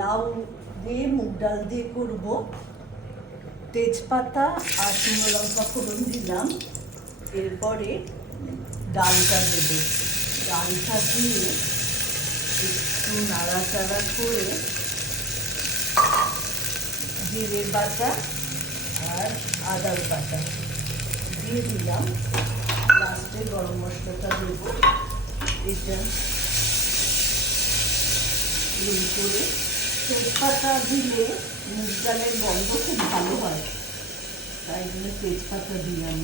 লাউ দিয়ে মুগ ডাল দিয়ে করব। তেজপাতা আর শুকনো লঙ্কা ফোড়ন দিলাম। এরপরে ডালটা দেব। ডালটা দিয়ে একটু নাড়াচাড়া করে জিরে বাটা আর আদার বাটা দিয়ে দিলাম। লাস্টে গরম মশলাটা দেবো। এটা করে তেজপাতা দিলে মুগ ডালের গন্ধ খুব ভালো হয়, তাই জন্য তেজপাতা দিলাম।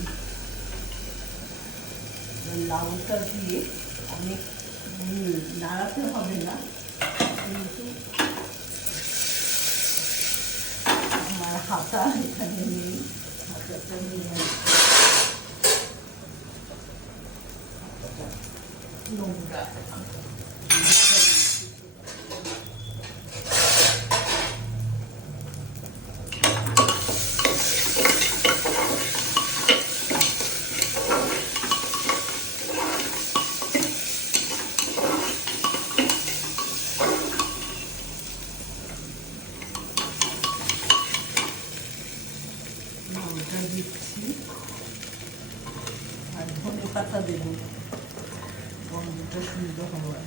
লাউটা দিয়ে অনেক নাড়াতে হবে না, কিন্তু আমার হাতা এখানে নেই, হাতাটা নিয়ে নোংরা। দিচ্ছি আর ধনে পাতা দেব, গন্ধটা সুন্দর হওয়ার।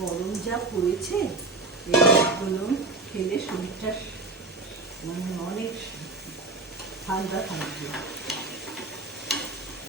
গরম যা পড়েছে এইগুলো খেলে শরীরটা অনেক ঠান্ডা থাকবে।